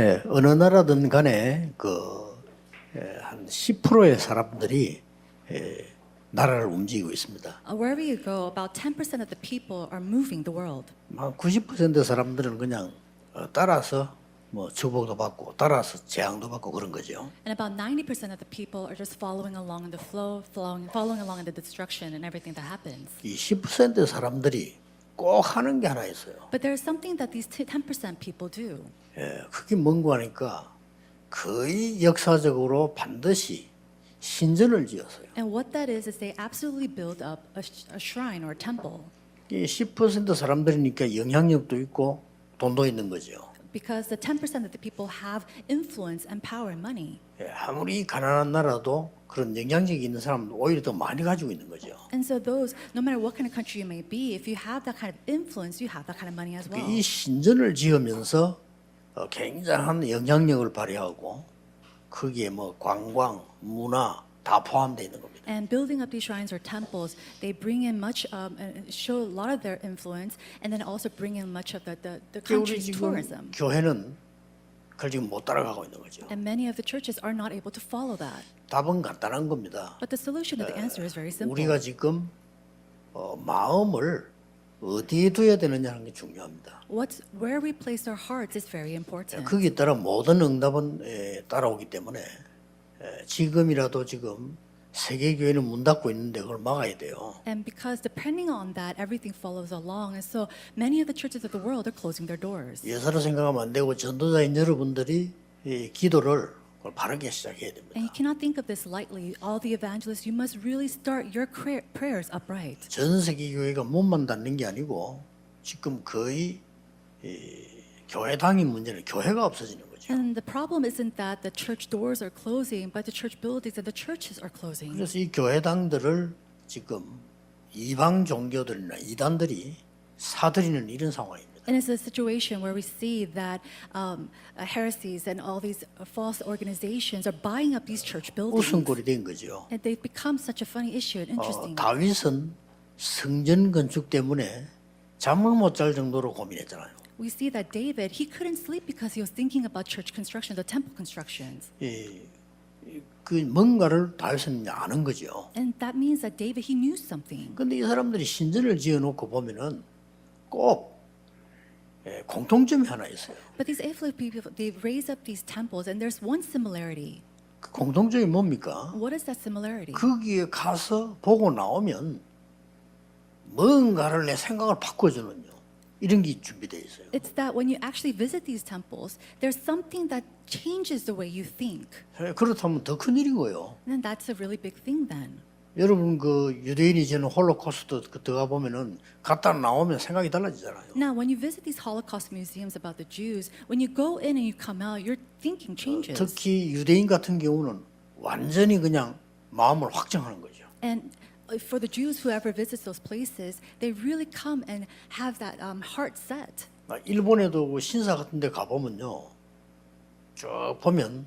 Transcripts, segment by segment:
예, 어느 나라든 간에 한 10%의 사람들이 나라를 움직이고 있습니다. Wherever you go, about 10% of the people are moving the world. 한 90%의 사람들은 그냥 따라서 뭐 축복도 받고 따라서 재앙도 받고 그런 거죠. And about 90% of the people are just following along in the flow, following along in the destruction and everything that happens. 이 10%의 사람들이 꼭 하는 게 하나 있어요. But there is something that these 10% people do. 예, 그게 뭔고 하니까 거의 역사적으로 반드시 신전을 지었어요. And what that is they absolutely build up a shrine or a temple. 이 10% 사람들이니까 영향력도 있고 돈도 있는 거죠. Because the 10% of the people have influence and power and money. 예, 아무리 가난한 나라도 그런 영향력이 있는 사람은 오히려 더 많이 가지고 있는 거죠. And so those, no matter what kind of country you may be, if you have that kind of influence, you have that kind of money as well. 이 신전을 지으면서 굉장한 영향력을 발휘하고 거기에 뭐 관광, 문화 다 포함되어 있는 겁니다. And building up these shrines or temples, they bring in much, show a lot of their influence, and then also bring in much of the 우리 country's 지금 tourism. 교회는 그걸 지금 못 따라가고 있는 거죠. And many of the churches are not able to follow that. 답은 간단한 겁니다. But the solution, the answer is very simple. 우리가 지금 마음을 어디에 둬야 되느냐는 게 중요합니다. Where we place our hearts is very important. 거기에 따라 모든 응답은 따라오기 때문에 지금이라도 지금 세계교회는 문 닫고 있는데 그걸 막아야 돼요. And because depending on that, everything follows along. And so many of the churches of the world are closing their doors. 예사로 생각하면 안 되고 전도자인 여러분들이 기도를 바르게 시작해야 됩니다. And you cannot think of this lightly. All the evangelists, you must really start your prayers upright. 전 세계 교회가 문만 닫는 게 아니고 지금 거의 교회당인 문제는 교회가 없어지는 거죠. And the problem isn't that the church doors are closing, but the church buildings and the churches are closing. 그래서 이 교회당들을 지금 이방 종교들이나 이단들이 사들이는 이런 상황입니다. And it's a situation where we see that heresies and all these false organizations are buying up these church buildings. 웃음거리 된 거죠. And they've become such a funny issue and interesting. 다윗은 성전 건축 때문에 잠을 못 잘 정도로 고민했잖아요. We see that David, he couldn't sleep because he was thinking about church construction, the temple constructions. 그 뭔가를 다윗은 아는 거죠. And that means that David, he knew something. 근데 이 사람들이 신전을 지어놓고 보면은 꼭 공통점이 하나 있어요. But these Ephraim people, they raise up these temples, and there's one similarity. 그 공통점이 뭡니까? What is that similarity? 거기에 가서 보고 나오면 뭔가를 내 생각을 바꿔주는요. 이런 게 준비되어 있어요. It's that when you actually visit these temples, there's something that changes the way you think. 그렇다면 더 큰 일인 거예요. And that's a really big thing then. 여러분 그 유대인이 지는 홀로코스트 들어가 보면은 갔다 나오면 생각이 달라지잖아요. Now, when you visit these Holocaust museums about the Jews, when you go in and you come out, your thinking changes. 특히 유대인 같은 경우는 완전히 그냥 마음을 확정하는 거죠. And for the Jews, whoever visits those places, they really come and have that heart set. 일본에도 신사 같은데 가 보면요, 쭉 보면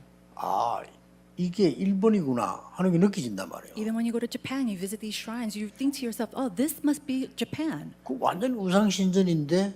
이게 일본이구나 하는 게 느껴진단 말이에요. Even when you go to Japan, you visit these shrines, you think to yourself, "Oh, this must be Japan." 그 완전 우상 신전인데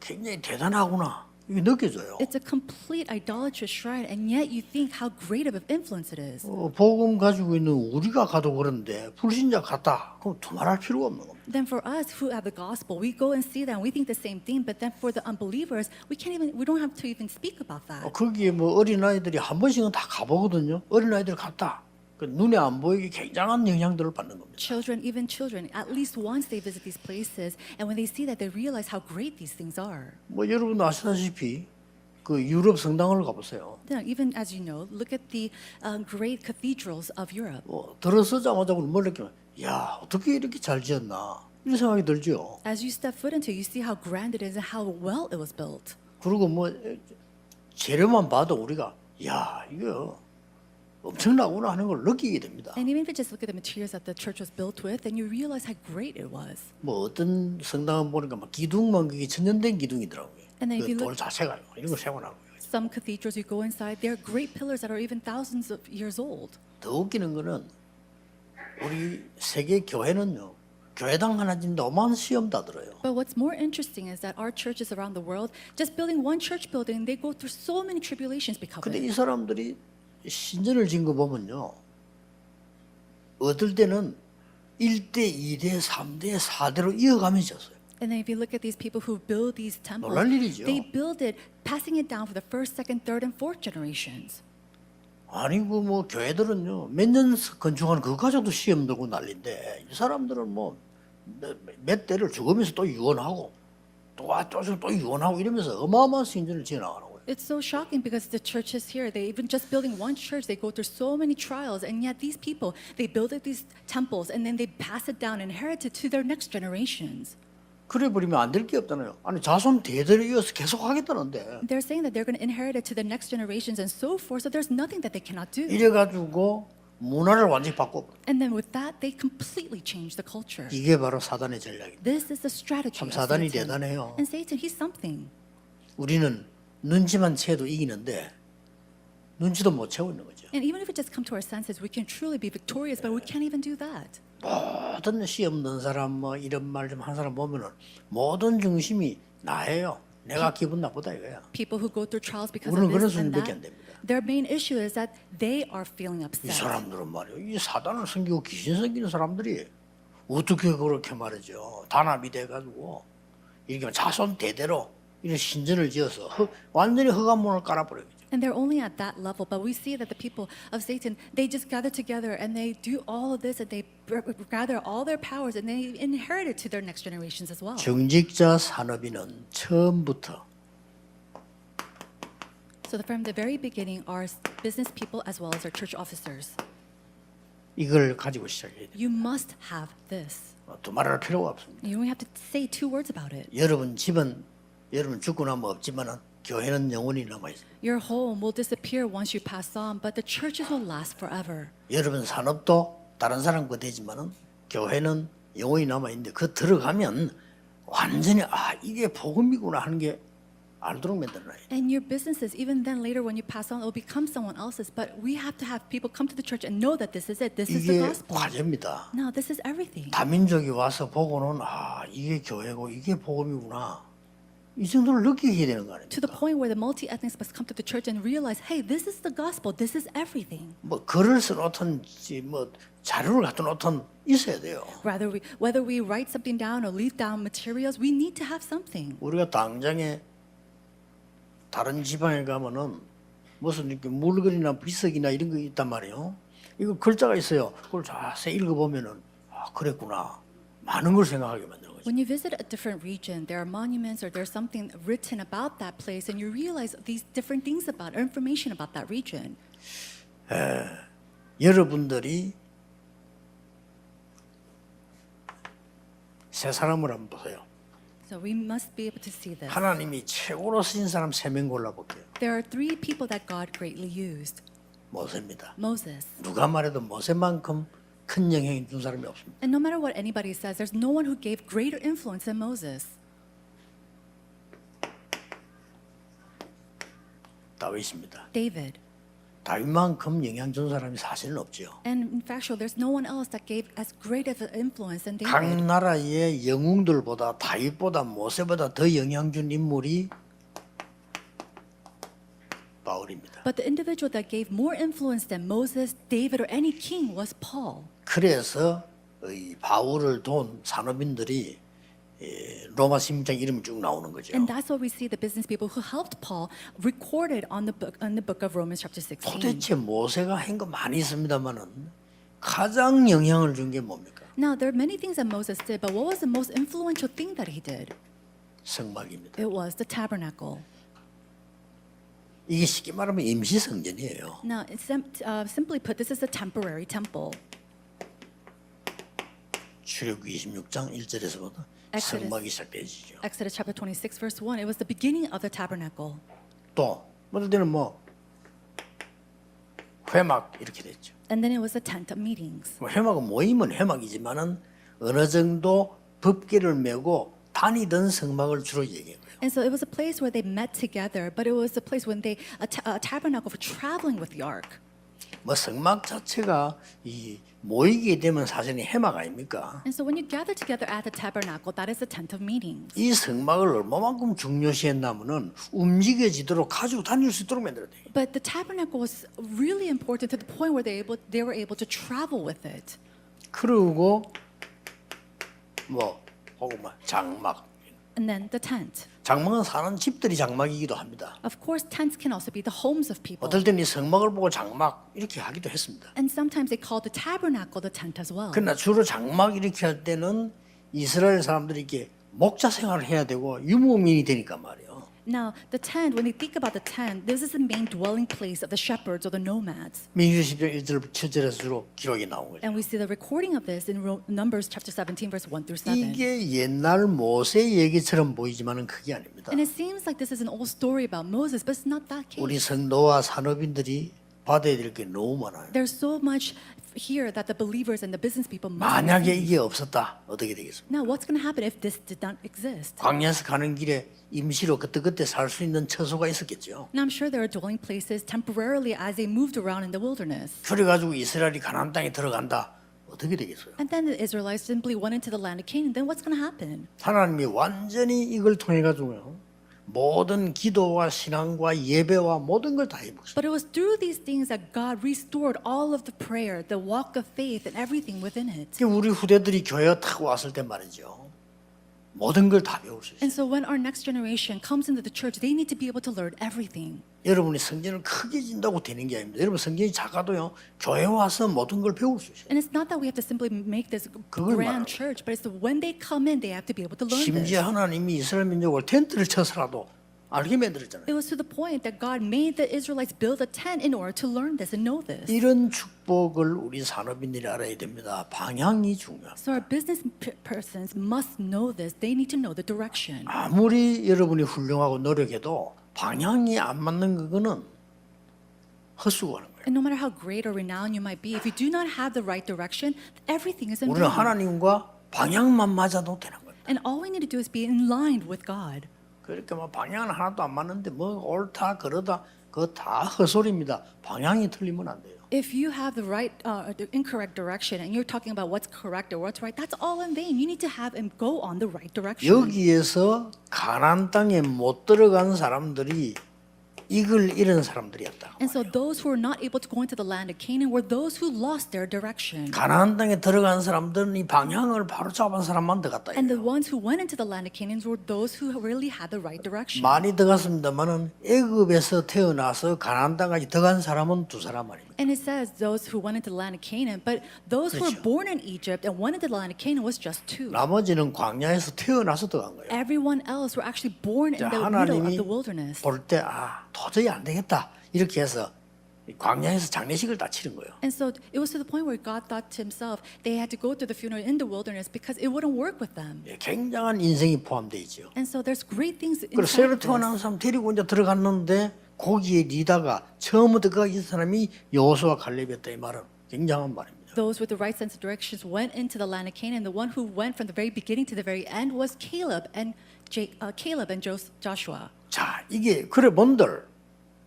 굉장히 대단하구나 이게 느껴져요. It's a complete idolatrous shrine, and yet you think how great of an influence it is. 복음 가지고 있는 우리가 가도 그런데 불신자 같다. 그럼 두말할 필요가 없는 겁니다. Then for us who have the gospel, we go and see that and we think the same thing. But then for the unbelievers, we don't have to even speak about that. 거기에 뭐 어린 아이들이 한 번씩은 다 가보거든요. 어린 아이들 갔다. 그 눈에 안 보이게 굉장한 영향들을 받는 겁니다. Even children, at least once they visit these places, and when they see that, they realize how great these things are. 뭐 여러분 아시다시피 그 유럽 성당을 가보세요. Even as you know, look at the great cathedrals of Europe. 들어서자마자 우리 뭘 느끼면 야 어떻게 이렇게 잘 지었나 이런 생각이 들죠. As you step foot into, it, you see how grand it is and how well it was built. 그리고 뭐 재료만 봐도 우리가 야 이거 엄청나구나 하는 걸 느끼게 됩니다. And even if you just look at the materials that the church was built with, then you realize how great it was. 뭐 어떤 성당은 보니까 막 기둥만 그게 천년된 기둥이더라고요. And then if you 돌 look, 자체가요. 이런 거 세워나고요. some cathedrals you go inside, they're great pillars that are even thousands of years old. 더 웃기는 거는 우리 세계 교회는요 교회당 하나 짓는데 어마어마한 시험 다 들어요. But what's more interesting is that our churches around the world, just building one church building, they go through so many tribulations because of 근데 이 it. 사람들이 신전을 짓는 거 보면요. 어떨 때는 1대, 2대, 3대, 4대로 이어가면서 졌어요. And then if you look at these people who build these temples, 놀랄 일이죠. they build it, passing it down for the first, second, third, and fourth generations. 아니 뭐 교회들은요 몇 년 건축하는 그거 가지고도 시험 들고 난리인데 이 사람들은 뭐 몇 대를 죽으면서 또 유언하고 또 유언하고 이러면서 어마어마한 신전을 지어 나가는 거예요. It's so shocking because the churches here, they even just building one church, they go through so many trials, and yet these people, they build these temples and then they pass it down, inherit it to their next generations. 그래 버리면 안 될 게 없잖아요. 아니 자손 대대로 이어서 계속 하겠다는데 They're saying that they're going to inherit it to the next generations and so forth, so there's nothing that they cannot do. 이래 가지고 문화를 완전히 바꿔. And then with that, they completely change the culture. 이게 바로 사단의 전략입니다. This is the strategy 참 of 사단이 Satan. 대단해요. And Satan, he's something. 우리는 눈치만 채도 이기는데 눈치도 못 채고 있는 거죠. And even if it just come to our senses, we can truly be victorious, but we can't even do that. 모든 시험 넣은 사람 뭐 이런 말 좀 한 사람 보면은 모든 중심이 나예요. 내가 기분 나쁘다 이거야. People who go through trials because 우리는 of 그런 this and 수준밖에 안 that, 됩니다. their main issue is that they are feeling 이 upset. 사람들은 말이에요. 이 사단을 섬기고 귀신 섬기는 사람들이 어떻게 그렇게 말이죠. 단합이 돼가지고 이렇게 자손 대대로 이런 신전을 지어서 완전히 흑암문을 깔아버려요. And they're only at that level, but we see that the people of Satan, they just gather together and they do all of this and they gather all their powers and they inherit it to their next generations as well. 정직자 산업인은 처음부터 So from the very beginning, our business people as well as our church officers, 이걸 가지고 시작해야 돼요. you must have this. 또 말할 필요가 없습니다. You only have to say two words about it. 여러분 집은 여러분 죽고 나면 없지만은 교회는 영원히 남아 있습니다. Your home will disappear once you pass on, but the churches will last forever. 여러분 산업도 다른 사람 거 되지만은 교회는 영원히 남아 있는데 그 들어가면 완전히 아 이게 복음이구나 하는 게 알도록 만들어놔요. And your businesses, even then later when you pass on, it will become someone else's. But we have to have people come to the church and know that this is it. This is the 이게 gospel. 과제입니다. No, this is everything. 다민족이 와서 보고는 아 이게 교회고 이게 복음이구나 이 정도를 느끼게 해야 되는 거 To the 아닙니까? point where the multi-ethnics must come to the church and realize, hey, this is the gospel. This is everything. 뭐 글을 써놓든 뭐 자료를 갖다 놓든 있어야 돼요. Whether we write something down or leave down materials, we need to have something. 우리가 당장에 다른 지방에 가면은 무슨 이렇게 물건이나 비석이나 이런 거 있단 말이에요. 이거 글자가 있어요. 그걸 자세히 읽어보면은 아 그랬구나 많은 걸 생각하게 만드는 거죠. When you visit a different region, there are monuments or there's something written about that place, and you realize these different things about or information about that region. 여러분들이 세 사람을 한번 보세요. So we must be able to see this. 하나님이 최고로 쓰신 사람 3명 골라볼게요. There are three people that God greatly used. 모세입니다. Moses. 누가 말해도 모세만큼 큰 영향이 준 사람이 없습니다. And no matter what anybody says, there's no one who gave greater influence than Moses. 다윗입니다. David. 다윗만큼 영향 준 사람이 사실은 없죠. And in fact, there's no one else that gave as great of an influence than 각 David. 나라의 영웅들보다 다윗보다 모세보다 더 영향 준 인물이 바울입니다. But the individual that gave more influence than Moses, David, or any king was Paul. 그래서 이 바울을 도운 산업인들이 로마 신문장 이름이 쭉 나오는 거죠. And that's why we see the business people who helped Paul recorded on the book of Romans chapter 16. 도대체 모세가 한 거 많이 있습니다만은 가장 영향을 준 게 뭡니까? Now, there are many things that Moses did, but what was the most influential thing that he did? 성막입니다. It was the tabernacle. 이게 쉽게 말하면 임시 성전이에요. Now, simply put, this is a temporary temple. 출애굽기 26장 1절에서부터 성막이 시작되지죠. Exodus chapter 26, verse 1, it was the beginning of the tabernacle. 또 어떨 때는 뭐 회막 이렇게 됐죠. And then it was a tent of meetings. 회막은 모임은 회막이지만은 어느 정도 법궤를 메고 다니던 성막을 주로 얘기해요. And so it was a place where they met together, but it was a place when they, a tabernacle for traveling with the ark. 뭐 성막 자체가 이 모이게 되면 사실은 해막 아닙니까? And so when you gather together at the tabernacle, that is the tent of meetings. 이 성막을 얼마만큼 중요시했냐면은 움직여지도록 가지고 다닐 수 있도록 만들어야 돼요. But the tabernacle was really important to the point where they were able to travel with it. 그리고 혹은 장막. And then the tent. 장막은 사는 집들이 장막이기도 합니다. Of course, tents can also be the homes of people. 어떨 때는 이 성막을 보고 장막 이렇게 하기도 했습니다. And sometimes they call the tabernacle the tent as well. 그러나 주로 장막 이렇게 할 때는 이스라엘 사람들이 이렇게 목자 생활을 해야 되고 유목민이 되니까 말이에요. Now, the tent, when you think about the tent, this is the main dwelling place of the shepherds or the nomads. 민수기 10장 1절 7절에서 주로 기록이 나온 거죠. And we see the recording of this in Numbers chapter 17, verse 1 through 7. 이게 옛날 모세 얘기처럼 보이지만은 그게 아닙니다. And it seems like this is an old story about Moses, but it's not that 우리 case. 성도와 산업인들이 받아야 될 게 너무 많아요. There's so much here that the believers and the business people must 만약에 receive. 이게 없었다 어떻게 되겠습니까? Now, what's going to happen if this did not exist? 광야에서 가는 길에 임시로 그때 살 수 있는 처소가 있었겠죠. And I'm sure there are dwelling places temporarily as they moved around in the wilderness. 그래가지고 이스라엘이 가나안 땅에 들어간다 어떻게 되겠어요? And then the Israelites simply went into the land of Canaan. Then what's going to happen? 하나님이 완전히 이걸 통해 가지고요 모든 기도와 신앙과 예배와 모든 걸 다 해보셨어요. But it was through these things that God restored all of the prayer, the walk of faith, and everything within it. 우리 후대들이 교회 타고 왔을 때 말이죠. 모든 걸 다 배울 수 있어요. And so when our next generation comes into the church, they need to be able to learn everything. 여러분이 성전을 크게 진다고 되는 게 아닙니다. 여러분 성전이 작아도요 교회 와서 모든 걸 배울 수 있어요. And it's not that we have to simply make this 그걸 말하는 grand church, but it's that when they come in, they have to be able to learn this. 심지어 하나님이 이스라엘 민족을 텐트를 쳐서라도 알게 만들었잖아요. It was to the point that God made the Israelites build a tent in order to learn this and know this. 이런 축복을 우리 산업인들이 알아야 됩니다. 방향이 중요합니다. So our business persons must know this. They need to know the direction. 아무리 여러분이 훌륭하고 노력해도 방향이 안 맞는 그거는 헛수고하는 거예요. And no matter how great or renowned you might be, if you do not have the right direction, everything is in 우리는 vain. 하나님과 방향만 맞아도 되는 겁니다. And all we need to do is be in line with God. 그러니까 방향은 하나도 안 맞는데 옳다 그러다 그거 다 헛소리입니다. 방향이 틀리면 안 돼요. If you have the right, the incorrect direction, and you're talking about what's correct or what's right, that's all in vain. You need to have and go on the right direction. 여기에서 가나안 땅에 못 들어간 사람들이 이걸 잃은 사람들이었다. And so those who were not able to go into the land of Canaan were those who lost their direction. 가나안 땅에 들어간 사람들은 이 방향을 바로 잡은 사람만 들어갔다. And the ones who went into the land of Canaan were those who really had the right direction. 많이 들어갔습니다만은 애굽에서 태어나서 가나안 땅까지 들어간 사람은 두 사람 아닙니까? And it says those who went into the land of Canaan, but those who were 그렇죠. born in Egypt and went into the land of Canaan was just two. 나머지는 광야에서 태어나서 들어간 거예요. Everyone else were actually born in 자, the middle of 하나님이 the wilderness. 볼 때 도저히 안 되겠다 이렇게 해서 광야에서 장례식을 다 치른 거예요. And so it was to the point where God thought to himself, they had to go through the funeral in the wilderness because it wouldn't work with them. 굉장한 인생이 포함되어 있죠. And so there's great things 그리고 inside 새로 of this. 태어난 사람 데리고 이제 들어갔는데 거기에 리다가 처음부터 거기 사람이 여호수아 칼렙이었다 이 말은 굉장한 말입니다. Those with the right sense of directions went into the land of Canaan. The one who went from the very beginning to the very end was Caleb and Joshua. 자, 이게 그래 본들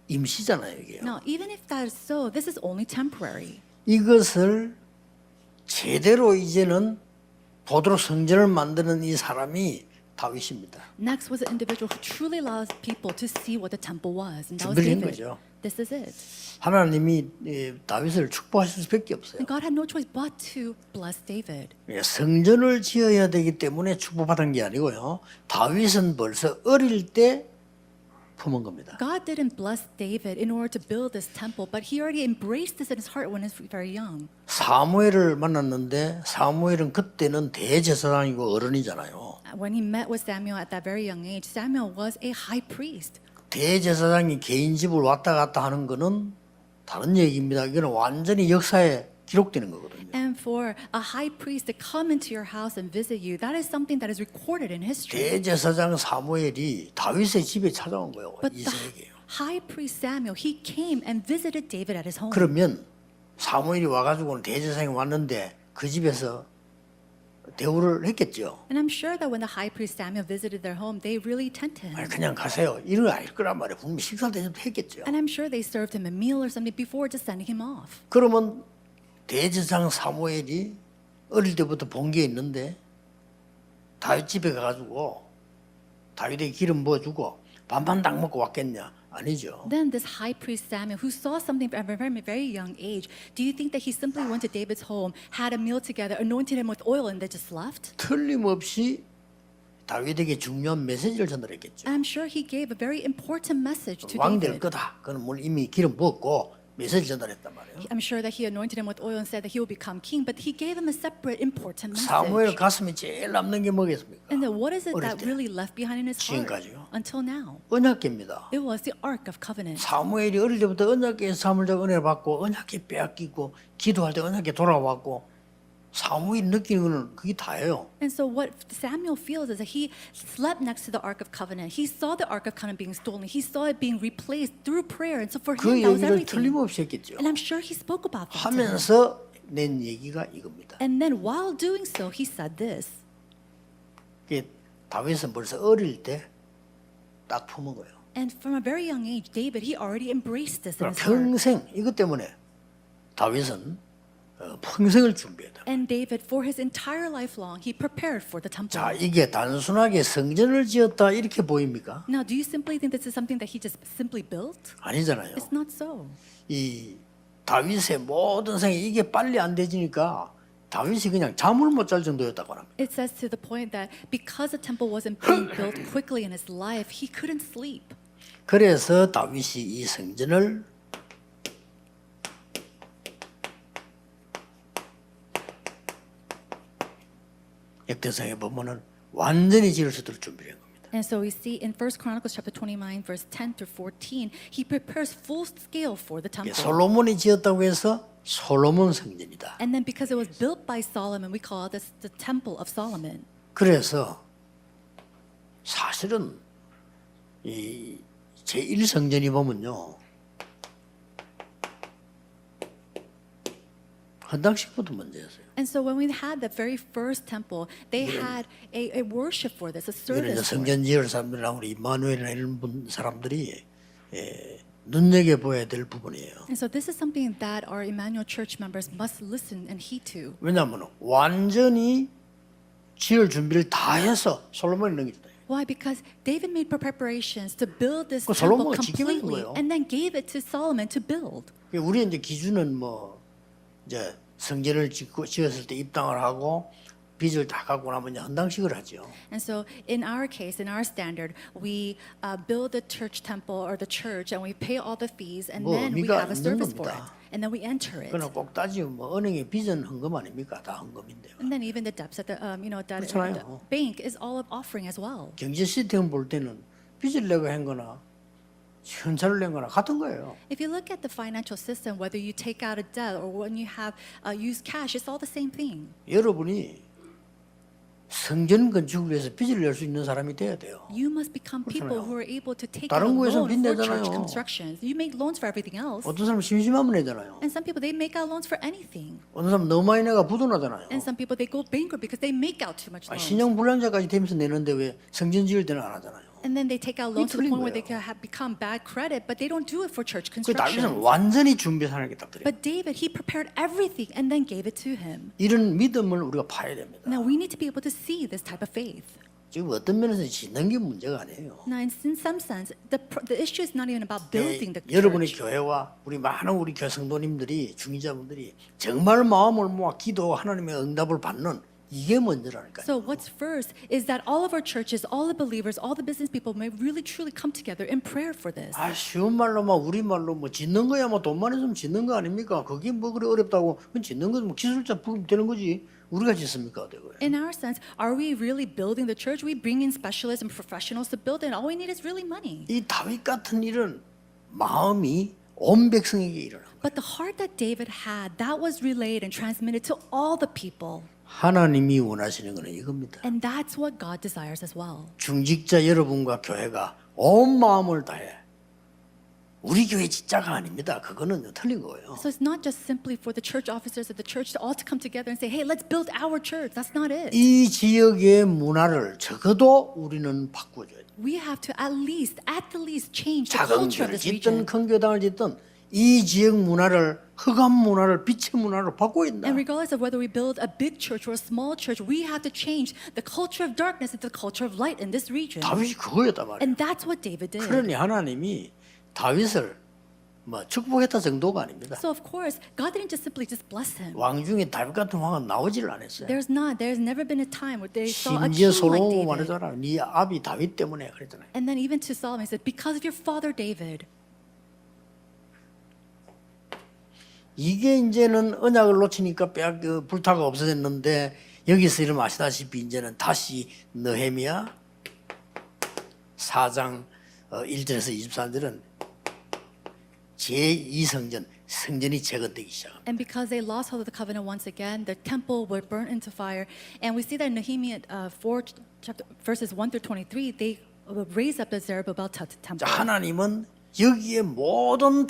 임시잖아요, 이게요. Now, even if that is so, this is only temporary. 이것을 제대로 이제는 보도록 성전을 만드는 이 사람이 다윗입니다. Next was an individual who truly allows people to see what the temple was, and that was 준비를 한 David. 거죠. This is it. 하나님이 다윗을 축복하실 수밖에 없어요. And God had no choice but to bless David. 성전을 지어야 되기 때문에 축복받은 게 아니고요. 다윗은 벌써 어릴 때 품은 겁니다. God didn't bless David in order to build this temple, but he already embraced this in his heart when he was very young. 사무엘을 만났는데 사무엘은 그때는 대제사장이고 어른이잖아요. When he met with Samuel at that very young age, Samuel was a high priest. 대제사장이 개인 집을 왔다 갔다 하는 거는 다른 얘기입니다. 이거는 완전히 역사에 기록되는 거거든요. And for a high priest to come into your house and visit you, that is something that is recorded in history. 대제사장 사무엘이 다윗의 집에 찾아온 거예요. But the 이세에게요. high priest Samuel, he came and visited David at his home. 그러면 사무엘이 와가지고는 대제사장이 왔는데 그 집에서 대우를 했겠죠. And I'm sure that when the high priest Samuel visited their home, they really tended 아니, him. 그냥 가세요. 이런 거 아닐 거란 말이에요. 분명히 식사 대접도 했겠죠. And I'm sure they served him a meal or something before just sending him off. 그러면 대제사장 사무엘이 어릴 때부터 본 게 있는데 다윗 집에 가가지고 다윗에게 기름 부어주고 반반 딱 먹고 왔겠냐? 아니죠. Then this high priest Samuel, who saw something from a very, very young age, do you think that he simply went to David's home, had a meal together, anointed him with oil, and they just left? 틀림없이 다윗에게 중요한 메시지를 전달했겠죠. I'm sure he gave a very important message to 왕 될 David. 거다. 그는 물 이미 기름 부었고 메시지 전달했단 말이에요. I'm sure that he anointed him with oil and said that he will become king, but he gave him a separate important 사무엘 message. 가슴에 제일 남는 게 뭐겠습니까? And then what is it 어릴 that 때. really left behind in his heart 지금까지요. until now? 언약궤입니다. It was the Ark of Covenant. 사무엘이 어릴 때부터 언약궤에서 사물적 은혜를 받고 언약궤 빼앗기고 기도할 때 언약궤 돌아왔고 사무엘이 느끼는 거는 그게 다예요. And so what Samuel feels is that he slept next to the Ark of Covenant. He saw the Ark of Covenant being stolen. He saw it being replaced through prayer. And so for 그 him, that was 얘기를 everything. 틀림없이 했겠죠. And I'm sure he spoke about that to him. 하면서 낸 얘기가 이겁니다. And then while doing so, he said this. 그게 다윗은 벌써 어릴 때 딱 품은 거예요. And from a very young age, David, he already embraced this in 그러니까 his heart. 평생 이것 때문에 다윗은 평생을 준비했다. And David, for his entire life long, he prepared for the temple. 자, 이게 단순하게 성전을 지었다 이렇게 보입니까? Now, do you simply think this is something that he just simply built? 아니잖아요. It's not so. 이 다윗의 모든 생이 이게 빨리 안 되지니까 다윗이 그냥 잠을 못 잘 정도였다고 합니다. It says to the point that because the temple wasn't being built quickly in his life, he couldn't sleep. 그래서 다윗이 이 성전을 역대상에 보면은 완전히 지을 수 있도록 준비한 겁니다. And so we see in 1 Chronicles chapter 29, verse 10 through 14, he prepares full scale for the temple. 솔로몬이 지었다고 해서 솔로몬 성전이다. And then because it was built by Solomon, we call this the Temple of Solomon. 그래서 사실은 이 제1성전이 보면요. 헌당식부터 먼저였어요. And so when we had the very first temple, they had a worship for this, a 이런 service for it. 성전 지을 사람들이나 우리 이마누엘이나 이런 사람들이 눈여겨 보아야 될 부분이에요. And so this is something that our Emmanuel Church members must listen and heed to. 왜냐하면 완전히 지을 준비를 다 해서 솔로몬이 넘겼다. Why? Because David made preparations to build this 그 temple 솔로몬은 지키면 completely 거예요. and then gave it to Solomon to build. 우리 이제 기준은 뭐 이제 성전을 지었을 때 입당을 하고 빚을 다 갚고 나면 이제 헌당식을 하죠. And so in our case, in our standard, we build the church temple or the church and we pay all the fees and 뭐 then we 의미가 have a 있는 service for it. 겁니다. And then we enter it. 그러나 꼭 따지면 뭐 은행의 빚은 헌금 아닙니까? 다 헌금인데요. And then even the debts at the that 그렇잖아요. the bank is all of offering as well. 경제 시스템 볼 때는 빚을 내고 한 거나 현찰을 낸 거나 같은 거예요. If you look at the financial system, whether you take out a debt or when you have used cash, it's all the same thing. 여러분이 성전 건축을 위해서 빚을 낼 수 있는 사람이 돼야 돼요. You must become people 그렇잖아요. who are able to take out 다른 a 거에서 loan 빚 for 내잖아요. church constructions. You make loans for everything else. 어떤 사람은 심심하면 내잖아요. And some people, they make out loans for anything. 어떤 사람은 너무 많이 내가 부도나잖아요. And some people, they go bankrupt because they make out too much loans. 신용 불량자까지 되면서 내는데 왜 성전 지을 때는 안 하잖아요. And then they take out loans to the 틀린 point where they 거예요. can have become bad credit, but they don't do it for church 그 다윗은 construction. 완전히 준비해서 하는 게 딱 그래요. But David, he prepared everything and then gave it to him. 이런 믿음을 우리가 봐야 됩니다. Now we need to be able to see this type of faith. 지금 어떤 면에서 짓는 게 문제가 아니에요. Now, in some sense, the issue is not even about building the 여러분의 church. 교회와 우리 많은 우리 교성도님들이 중직자분들이 정말 마음을 모아 기도 하나님의 응답을 받는 이게 먼저라니까요. So what's first is that all of our churches, all the believers, all the business people may really truly come together in prayer for this. 아 쉬운 말로 막 우리 말로 뭐 짓는 거야 뭐 돈만 있으면 짓는 거 아닙니까? 그게 뭐 그래 어렵다고 그건 짓는 거뭐 기술자 부르면 되는 거지 우리가 짓습니까 되고요. In our sense, are we really building the church? We bring in specialists and professionals to build it. All we need is really money. 이 다윗 같은 일은 마음이 온 백성에게 일어나. But the heart that David had, that was relayed and transmitted to all the people. 하나님이 원하시는 것은 이겁니다. And that's what God desires as well. 중직자 여러분과 교회가 온 마음을 다해 우리 교회 진짜가 아닙니다. 그거는 틀린 거예요. So it's not just simply for the church officers of the church to all to come together and say, hey, let's build our church. That's not it. 이 지역의 문화를 적어도 우리는 바꿔줘야 돼요. We have to at the least change the 작은 culture 교회를 of this 짓든 region. 큰 교당을 짓든 이 지역 문화를 흑암 문화를 빛의 문화로 바꿔야 된다. And regardless of whether we build a big church or a small church, we have to change the culture of darkness into the culture of light in this region. 다윗이 그거였단 말이에요. And that's what David did. 그러니 하나님이 다윗을 뭐 축복했다 정도가 아닙니다. So of course, God didn't just simply just bless him. 왕 중에 다윗 같은 왕은 나오지를 않았어요. There's never been a time where they saw a 심지어 king like 솔로몬 David. 말하잖아. 네 아비 다윗 때문에 그랬잖아요. And then even to Solomon, he said, because of your father David. 이게 이제는 언약을 놓치니까 불타가 없어졌는데 여기서 이름 아시다시피 이제는 다시 느헤미야 4장 1절에서 23절은 제2성전 성전이 재건되기 시작합니다. And because they lost hold of the covenant once again, the temple were burnt into fire. And we see that in Nehemiah 4, verses 1 through 23, they raised up the Zerubbabel temple. 하나님은 여기에 모든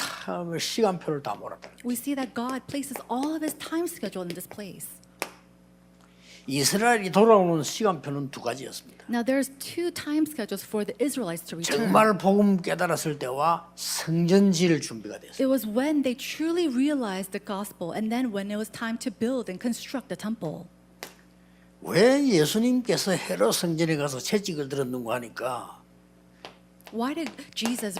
시간표를 다 몰았다. We see that God places all of his time schedule in this place. 이스라엘이 돌아오는 시간표는 두 가지였습니다. Now there's two time schedules for the Israelites to return. 정말 복음 깨달았을 때와 성전 지을 준비가 됐어요. It was when they truly realized the gospel and then when it was time to build and construct the temple. 왜 예수님께서 헤롯 성전에 가서 채찍을 들었는가 하니까 Why did Jesus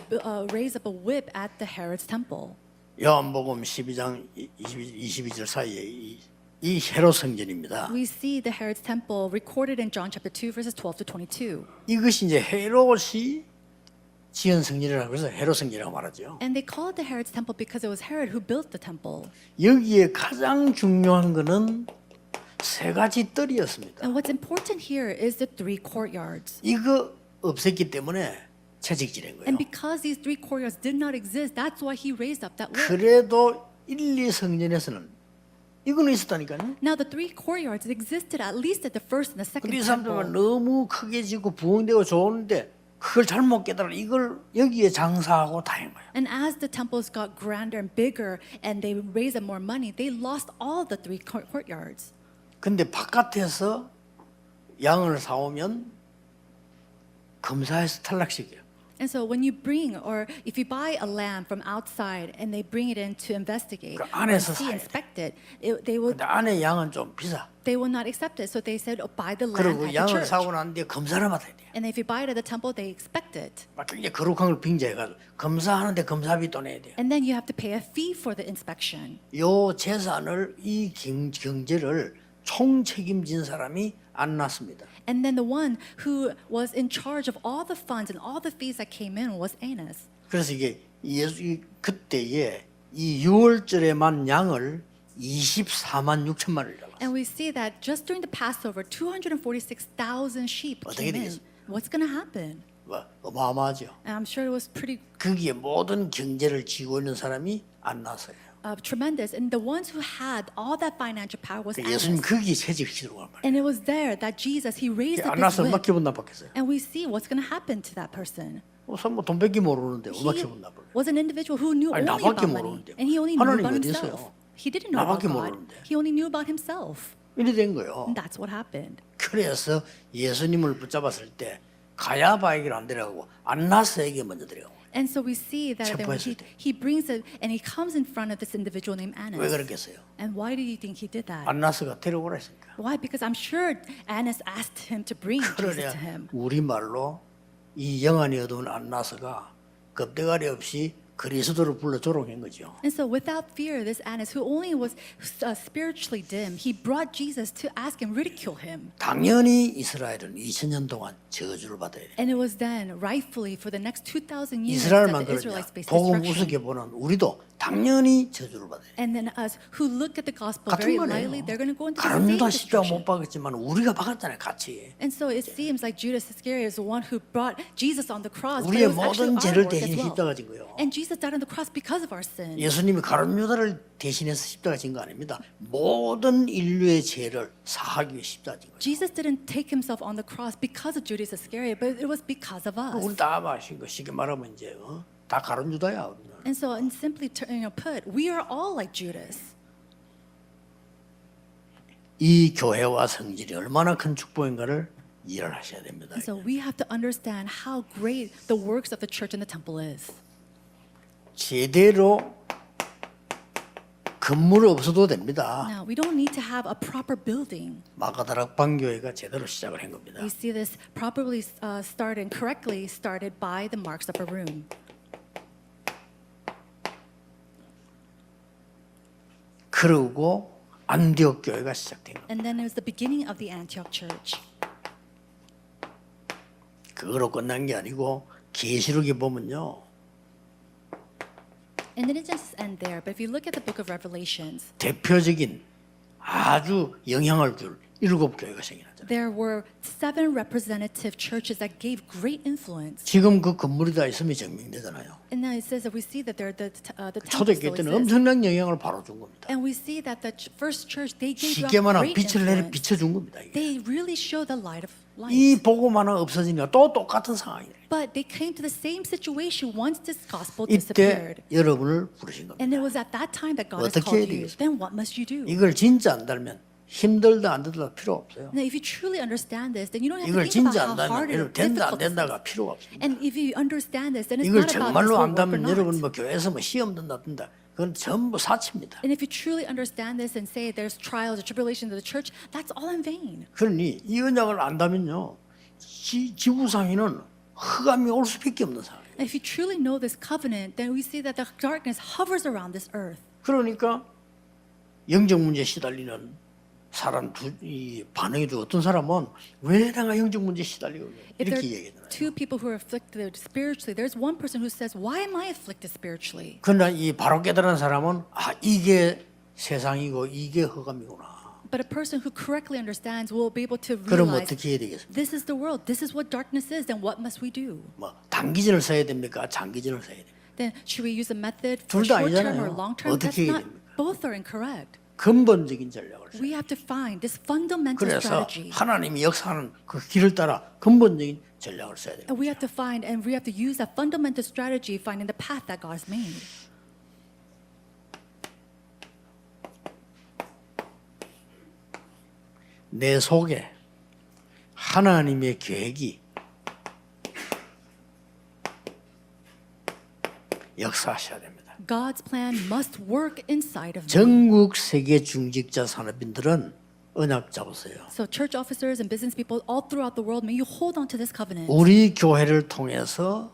raise up a whip at the Herod's temple? 요한복음 12장 22절 사이에 이 헤롯 성전입니다. We see the Herod's temple recorded in John chapter 2 verses 12 to 22. 이것이 이제 헤롯이 지은 성전이라고 해서 헤롯 성전이라고 말하죠. And they call it the Herod's temple because it was Herod who built the temple. 여기에 가장 중요한 것은 세 가지 뜰이었습니다. And what's important here is the three courtyards. 이거 없앴기 때문에 채찍질한 거예요. And because these three courtyards did not exist, that's why he raised up that whip. 그래도 1, 2 성전에서는 이거는 있었다니까요. Now the three courtyards existed at least at the first and the second 근데 이 사람들은 temple. 너무 크게 짓고 부흥되고 좋은데 그걸 잘못 깨달아 이걸 여기에 장사하고 다닌 거예요. And as the temples got grander and bigger and they raised up more money, they lost all the three courtyards. 근데 바깥에서 양을 사오면 검사해서 탈락시켜요. And so when you bring, or if you buy a lamb from outside and they bring it in to investigate, 그 or 안에서 see, 사야 돼. inspect it, they will 근데 안에 양은 좀 비싸. not accept it. So they said, oh, buy the lamb 그리고 at the 양을 church. 사고 난 뒤에 검사를 받아야 돼. And if you buy it at the temple, they expect it. 막 굉장히 거룩한 걸 빙자해가지고 검사하는데 검사비 또 내야 돼요. And then you have to pay a fee for the inspection. 요 재산을 이 경제를 총 책임진 사람이 안 났습니다. And then the one who was in charge of all the funds and all the fees that came in was Annas. 그래서 이게 그때에 이 6월절에만 양을 24만 6천만을 잡았어요. And we see that just during the Passover, 246,000 sheep 어떻게 came in. 되겠어요? What's going to happen? 뭐, 어마어마하죠. And I'm sure it was pretty 거기에 모든 경제를 쥐고 있는 사람이 안 나서요. tremendous. And the ones who had all that financial power was 예수님 Annas. 거기에 채찍시키려고 한 말이에요. And it was there that Jesus, he raised up 안 his 나서 얼마 whip. 기분 나빴겠어요. And we see what's going to happen to that person. 돈 뺏기 모르는데 얼마 He 기분 나빠요. was an individual who knew 아니, only 나밖에 about money. 모르는데. And he only knew 하나님이 about 어디 himself. 있어요? He didn't know about 나밖에 God. 모르는데. He only knew about himself. 이래 된 거예요. And that's what happened. 그래서 예수님을 붙잡았을 때 가야바에게는 안 데려가고 안나스에게 먼저 데려가고. And so we see that then when 체포했을 때. he brings it and he comes in front of this individual named 왜 Annas. 그랬겠어요? And why do you think he did that? 안나스가 데려오라 했으니까. Why? Because I'm sure Annas asked him to bring Jesus 그러냐 to him. 우리말로 이 영안이 어두운 안나스가 겁대가리 없이 그리스도를 불러 조롱한 거죠. And so without fear, this Annas, who only was spiritually dim, he brought Jesus to ask and ridicule him. 당연히 이스라엘은 2000년 동안 저주를 받아야 돼. And it was then, rightfully, for the next 2,000 years, 이스라엘만 that the 그러냐. Israelites faced 복음 destruction. 우습게 보는 우리도 당연히 저주를 받아야 돼. And then us, who look at the gospel 같은 very 거네요. lightly, they're going to go into the 가룟 same 유다 십자가 못 destruction. 박았지만 우리가 박았잖아요, 같이. And so it seems like Judas Iscariot is the one who brought Jesus on the cross, but 우리의 it was 모든 actually our 죄를 work as 대신 well. 십자가 진 거예요. And Jesus died on the cross because of our sin. 예수님이 가룟 유다를 대신해서 십자가 진 거 아닙니다. 모든 인류의 죄를 사하기 위해 십자가 진 거예요. Jesus didn't take himself on the cross because of Judas Iscariot, but it was because of us. 우리 다 마신 거 쉽게 말하면 이제 다 가론 유다야. And so, and simply put, we are all like Judas. 이 교회와 성질이 얼마나 큰 축복인가를 이해를 하셔야 됩니다. And so we have to understand how great the works of the church and the temple is. 제대로 건물 없어도 됩니다. Now, we don't need to have a proper building. 마가다락방 교회가 제대로 시작을 한 겁니다. We see this properly started and correctly started by the marks of a room. 그러고 안디옥 교회가 시작된 겁니다. And then it was the beginning of the Antioch church. 그거로 끝난 게 아니고 계시록에 보면요. And it didn't just end there, but if you look at the book of Revelations, 대표적인 아주 영향을 줄 7교회가 생겨났잖아요. there were 7 representative churches that gave great influence. 지금 그 건물이 다 있으면 증명되잖아요. And now it says that we see that the temple 초대교회 still 때는 exists. 엄청난 영향을 바로 준 겁니다. And we see that the first church, they gave out 시계만한 great 빛을 내려 influence. 비춰준 겁니다. 이게. They really show the light of light. 이 보고만은 없어지니까 또 똑같은 상황이에요. But they came to the same situation once this gospel 이때 disappeared. 여러분을 부르신 겁니다. And it was at that time that God has 어떻게 called 해야 you. 되겠어요? Then what must you do? 이걸 진짜 안다면 힘들다 안 들다 필요 없어요. Now, if you truly understand this, then you don't have to 이걸 think about 진짜 how 안다면 hard 여러분 or 된다 안 difficult this is. 된다가 필요가 없습니다. And if you understand this, then it's 이걸 not about this 정말로 will work or 안다면 여러분 not. 뭐 교회에서 뭐 시험 든다 그건 전부 사치입니다. And if you truly understand this and say there's trials or tribulations in the church, that's all in vain. 그러니 이 언약을 안다면요 지구상에는 흑암이 올 수밖에 없는 상황이에요. And if you truly know this covenant, then we see that the darkness hovers around this earth. 그러니까 영적 문제에 시달리는 사람 이 반응이 좀 어떤 사람은 왜 내가 영적 문제에 시달리고 If there 이렇게 are 얘기하잖아요. 2 people who are afflicted spiritually, there's one person who says, "Why am I afflicted spiritually?" 그러나 이 바로 깨달은 사람은 아 이게 세상이고 이게 흑암이구나. But a person who correctly understands will be able to 그럼 realize 어떻게 해야 되겠습니까? this is the world, this is what darkness is, then what must we do? 뭐 단기전을 써야 됩니까? 장기전을 써야 됩니까? Then should we use a method for 둘 다 short term or 아니잖아요. long term? That's 어떻게 해야 not. 됩니까? Both are incorrect. 근본적인 전략을 써요. We have to find this fundamental 그래서 strategy. 하나님이 역사하는 그 길을 따라 근본적인 전략을 써야 돼요. And we have to find and we have to use that fundamental strategy, finding the path that God has made. 내 속에 하나님의 계획이 역사하셔야 됩니다. God's plan must work inside of me. 전국 세계 중직자 산업인들은 언약 잡으세요. So church officers and business people all throughout the world, may you hold on to this covenant. 우리 교회를 통해서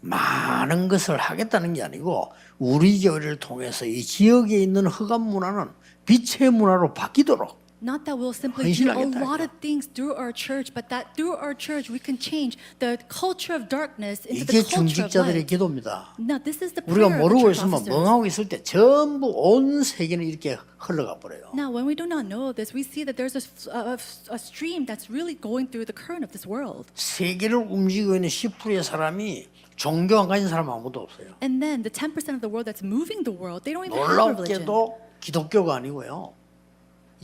많은 것을 하겠다는 게 아니고 우리 교회를 통해서 이 지역에 있는 흑암 문화는 빛의 문화로 바뀌도록 Not that we'll simply do a 헌신하겠다, lot 이거. of things through our church, but that through our church we can change the culture of darkness into 이게 the culture of 중직자들의 light. 기도입니다. Now this is the 우리가 prayer of the 모르고 church 있으면 officers. 멍하고 있을 때 전부 온 세계는 이렇게 흘러가 버려요. Now, when we do not know this, we see that there's a stream that's really going through the current of this world. 세계를 움직이고 있는 10%의 사람이 종교 안 가진 사람 아무도 없어요. And then the 10% of the world that's moving the world, they don't even have a religion. 놀랍게도 기독교가 아니고요.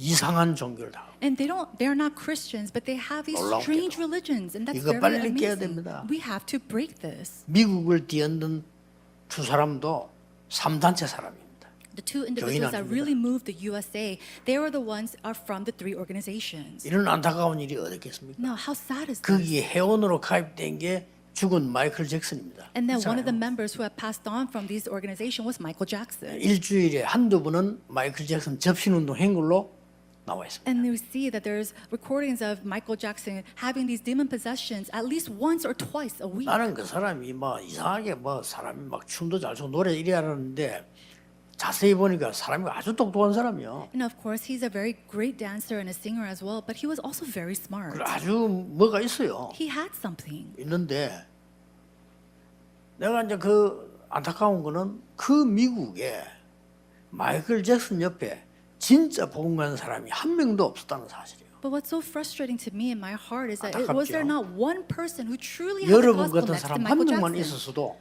이상한 종교를 다. And they're not Christians, but they have these 놀랍게도. strange religions, and that's 이거 very 빨리 깨야 amazing. 됩니다. We have to break this. 미국을 뒤흔든 두 사람도 3단체 사람입니다. The 2 individuals that 아닙니다. really moved the USA, they were the ones are from the 3 organizations. 이런 안타까운 일이 어딨겠습니까? Now, how sad is this? 거기에 회원으로 가입된 게 죽은 마이클 잭슨입니다. And then one of the 있잖아요. members who had passed on from this organization was Michael Jackson. 일주일에 한두 번은 마이클 잭슨 접신운동 행굴로 나와 있습니다. And we see that there's recordings of Michael Jackson having these demon possessions at least once or twice a week. 나는 그 사람이 뭐 이상하게 뭐 사람이 막 춤도 잘 추고 노래 이래 하는데 자세히 보니까 사람이 아주 똑똑한 사람이요. And of course, he's a very great dancer and a singer as well, but he was also very smart. 그리고 아주 뭐가 있어요. He had something. 있는데 내가 이제 그 안타까운 거는 그 미국에 마이클 잭슨 옆에 진짜 복음 가는 사람이 한 명도 없었다는 사실이에요. But what's so frustrating to me in my heart is that was there 안타깝죠. not one person who truly had the 여러분 gospel 같은 next to 사람 한 Michael 명만 Jackson? 있었어도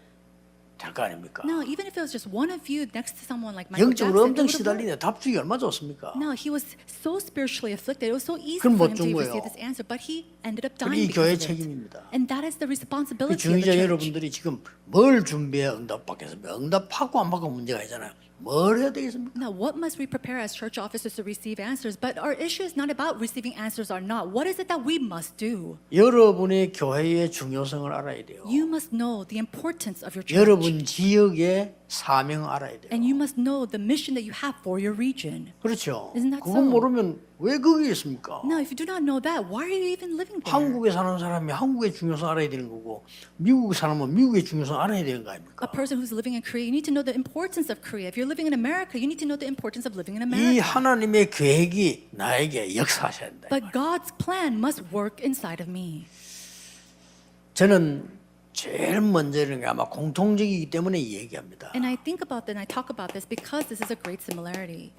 될 거 아닙니까? No, even if it was just one of you next to someone like Michael 영적으로 Jackson, it 엄청 would have worked. 시달리는데 답 주기 얼마 좋습니까? No, he was so spiritually afflicted. It was so easy 그럼 for 못 him to 준 receive 거예요. this answer, but he ended up 그럼 dying 이 교회 because of it. 책임입니다. And that is the 그 responsibility of the 중위자 church. 여러분들이 지금 뭘 준비해 응답받겠습니까? 응답하고 안 받고 문제가 있잖아요. 뭘 해야 되겠습니까? Now, what must we prepare as church officers to receive answers? But our issue is not about receiving answers or not. What is it that we must do? 여러분의 교회의 중요성을 알아야 돼요. You must know the importance of your church. 여러분 지역의 사명을 알아야 돼요. And you must know the mission that you have for your region. 그렇죠. Isn't that 그건 so? 모르면 왜 거기 있습니까? Now, if you do not know that, why are you even living there? 한국에 사는 사람이 한국의 중요성 알아야 되는 거고 미국에 사람은 미국의 중요성 알아야 되는 거 아닙니까? A person who's living in Korea, you need to know the importance of Korea. If you're living in America, you need to know the importance of living in 이 America. 하나님의 계획이 나에게 역사하셔야 된다. But God's plan must work inside of me. 저는 제일 먼저 이런 게 아마 공통적이기 때문에 이 얘기합니다. And I think about that and I talk about this because this is a great similarity.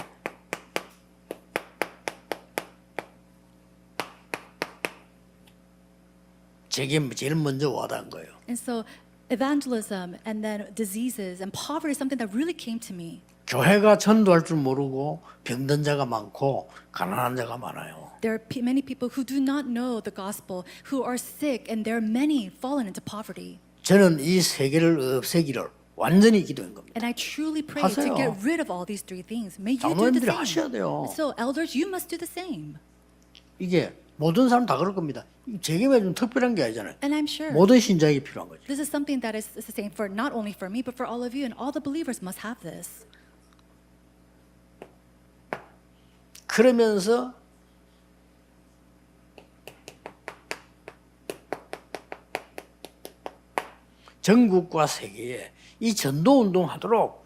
제게 제일 먼저 와닿은 거예요. And so evangelism and then diseases and poverty is something that really came to me. 교회가 전도할 줄 모르고 병든 자가 많고 가난한 자가 많아요. There are many people who do not know the gospel, who are sick, and there are many fallen into poverty. 저는 이 세 개를 없애기를 완전히 기도한 겁니다. And I truly pray 하세요. to get rid of all these three things. May you do the 장로님들이 하셔야 same. 돼요. So elders, you must do the same. 이게 모든 사람 다 그럴 겁니다. 제게만 좀 특별한 게 아니잖아요. And I'm sure 모든 신자에게 필요한 거죠. this is something that is the same for not only for me, but for all of you, and all the believers must have this. 그러면서 전국과 세계에 이 전도 운동 하도록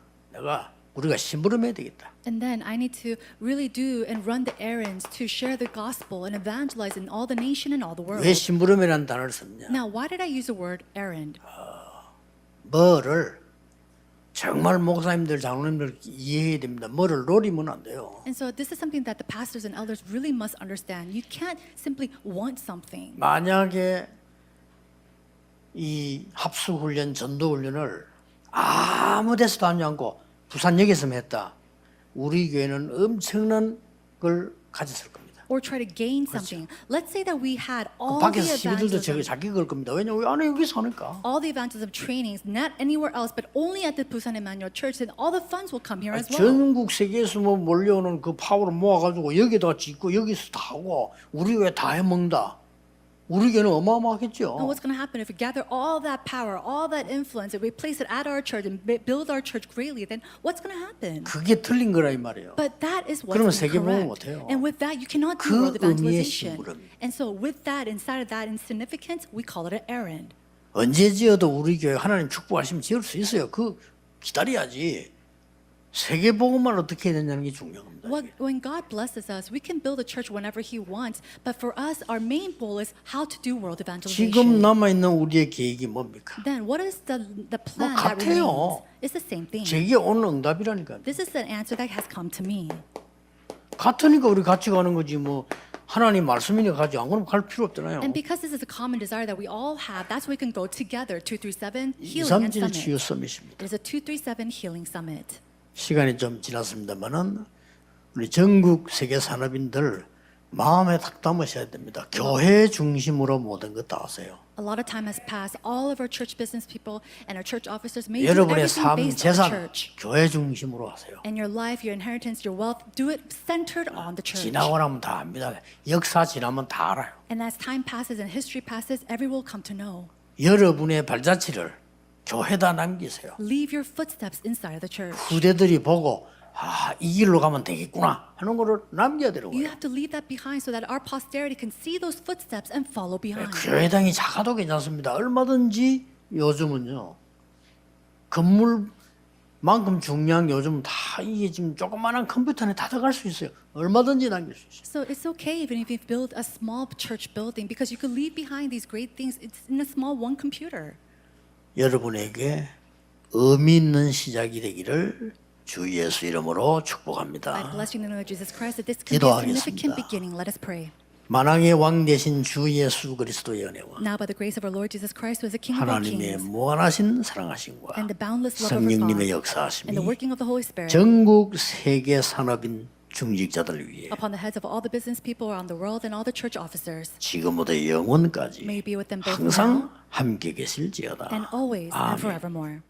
우리가 심부름해야 되겠다. And then I need to really do and run the errands to share the gospel and evangelize in all the nation and all the world. 왜 심부름이라는 단어를 썼냐? Now, why did I use the word errand? 뭐를 정말 목사님들, 장로님들 이해해야 됩니다. 뭐를 노리면 안 돼요. And so this is something that the pastors and elders really must understand. You can't simply want something. 만약에 이 합수훈련, 전도훈련을 아무 데서도 하지 않고 부산역에서만 했다. 우리 교회는 엄청난 걸 가졌을 겁니다. Or try to gain something. Let's say that we had all the 밖에서 시비들도 evangelism, 자기 걸 겁니다. 왜냐면 우리 안에 여기서 하니까. all the evangelism trainings, not anywhere else, but only at the Busan Emmanuel Church, and all the funds will come here as well. 전국 세계에서 뭐 몰려오는 그 파워를 모아가지고 여기다가 짓고 여기서 다 하고 우리 교회 다 해먹는다. 우리 교회는 어마어마하겠죠. And what's going to happen if we gather all that power, all that influence, and we place it at our church and build our church greatly, then what's going to happen? 그게 틀린 거라 이 말이에요. But that is what's 그러면 세계복음을 incorrect. 못해요. And with that, you cannot 그 do world 의미의 evangelization. 심부름. And so with that, inside of that in significance, we call it an errand. 언제 지어도 우리 교회 하나님 축복하시면 지을 수 있어요. 그 기다려야지. 세계복음만 어떻게 해야 되냐는 게 중요한 겁니다. When God blesses us, we can build a church whenever He wants. But for us, our main goal is how to do world 지금 evangelization. 남아있는 우리의 계획이 뭡니까? Then what is the plan that 같아요. remains? It's the same thing. 제게 오는 응답이라니까요. This is the answer that has come to me. 같으니까 우리 같이 가는 거지 뭐 하나님 말씀이니까 가지 안 그러면 갈 필요 없잖아요. And because this is a common desire that we all have, that's why we can go together. 237 Healing and 237 치유 Summit. 서밋입니다. There's a 237 Healing Summit. 시간이 좀 지났습니다만은 우리 전국 세계 산업인들 마음에 딱 담으셔야 됩니다. 교회 중심으로 모든 것 다 하세요. A lot of time has passed. All of our church business people and our church officers may do 여러분의 everything 삶, based on the 재산, church. 교회 중심으로 하세요. And your life, your inheritance, your wealth, do it centered on the church. 지나고 나면 다 압니다. 역사 지나면 다 알아요. And as time passes and history passes, everyone will come to know. 여러분의 발자취를 교회에다 남기세요. Leave your footsteps inside of the church. 후대들이 보고 이 길로 가면 되겠구나 하는 거를 남겨야 You 되는 거예요. have to leave that behind so that our posterity can see those footsteps and follow behind. 교회당이 작아도 괜찮습니다. 얼마든지 요즘은요. 건물만큼 중요한 요즘 다 이게 지금 조그마한 컴퓨터 안에 다 들어갈 수 있어요. 얼마든지 남길 수 있어요. So it's okay even if you build a small church building because you could leave behind these great things. It's in a small one computer. 여러분에게 의미 있는 시작이 되기를 주 예수 이름으로 I 축복합니다. bless you in the name of Jesus Christ that this can be a significant 기도하겠습니다. beginning. Let us pray. 만왕의 왕 되신 주 예수 그리스도의 은혜와 Now by the grace of our Lord Jesus Christ, who is the King of all 하나님의 kings, 무한하신 사랑하심과 and the boundless love of our 성령님의 God, 역사하심이 and the working of the Holy Spirit, 전국 세계 산업인 중직자들 위해 upon the heads of all the business people around the world and all the church officers. 지금부터 영원까지 May be with them both 항상 now 함께 계실지어다. and always and 아멘. forevermore.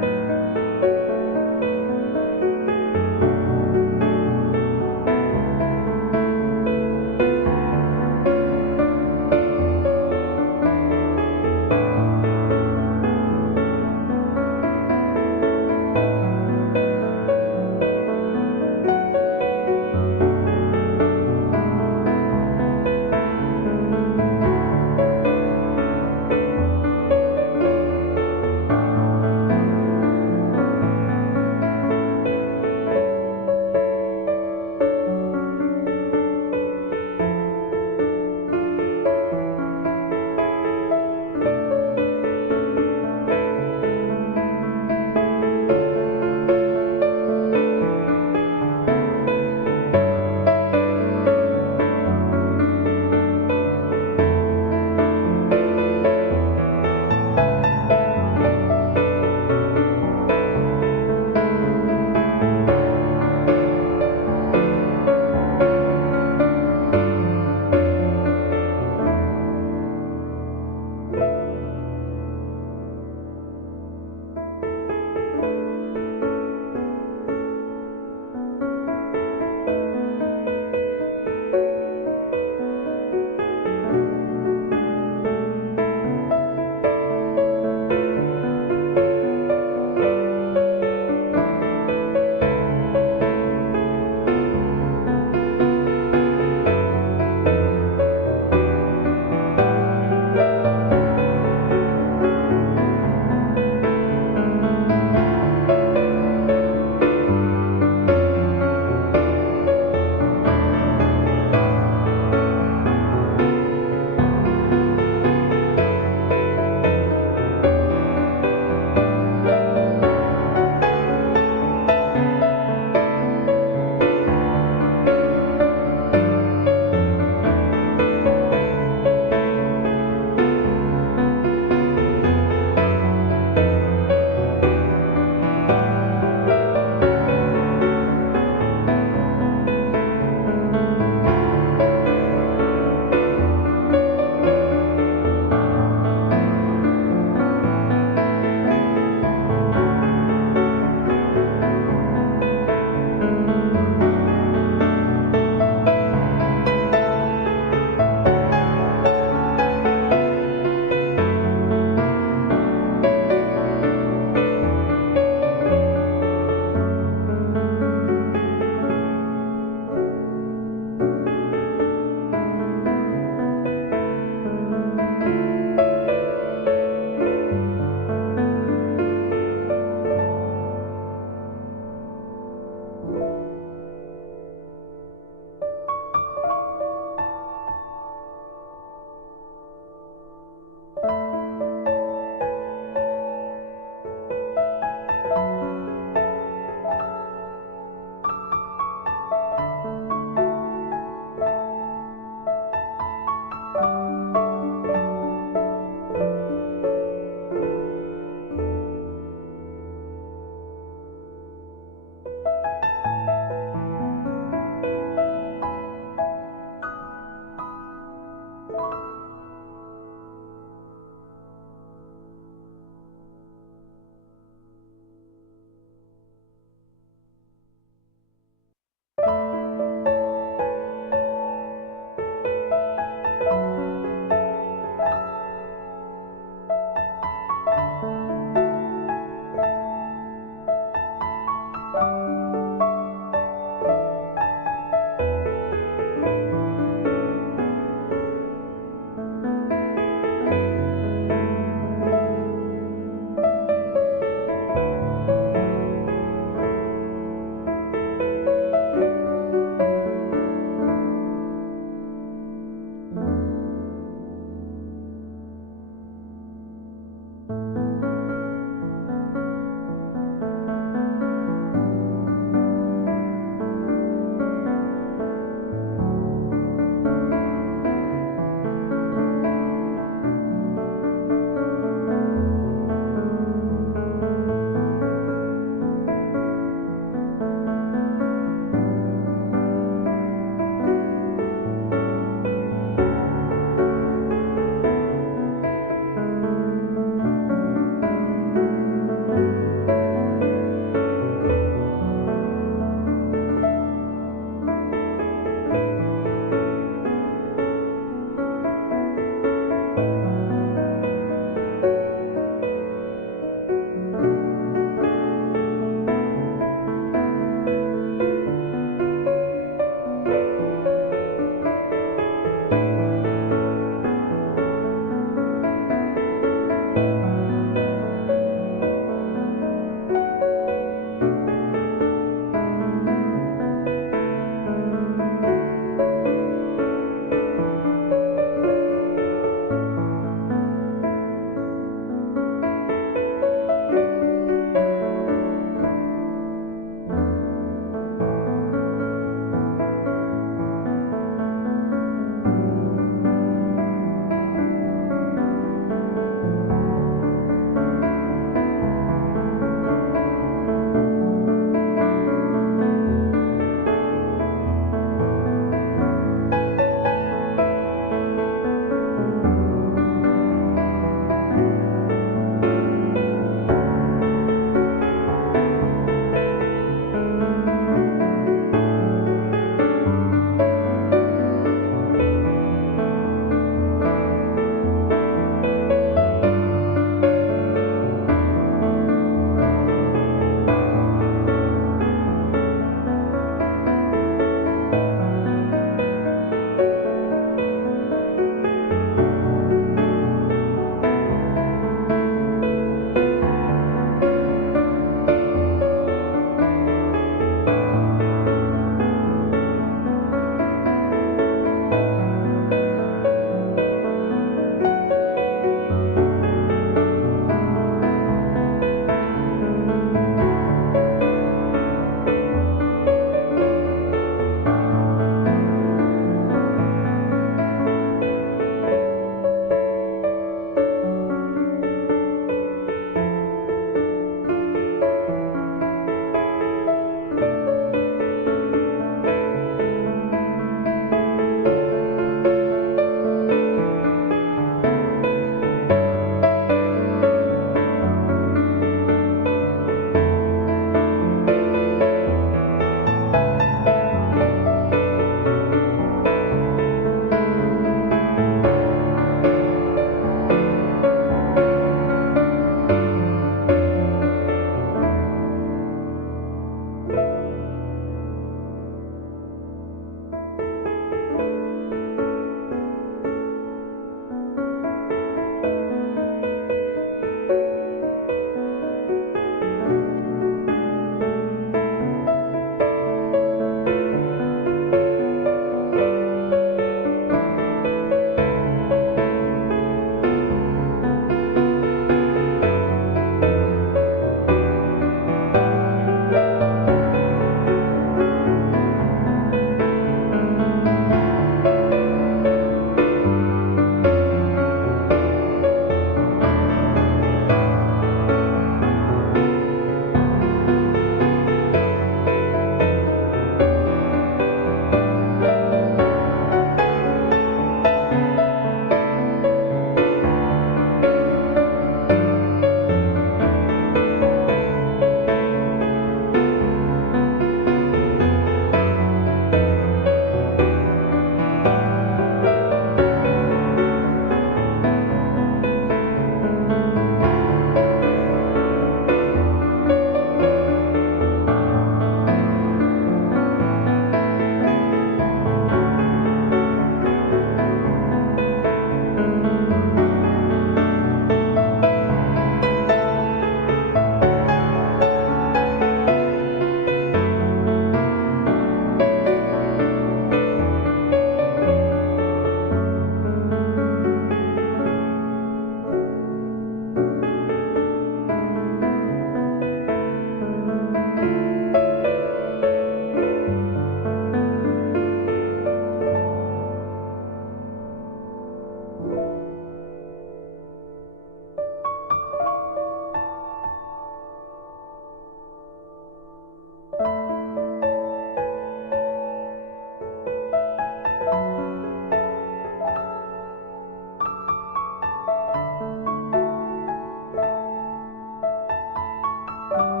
있습니다.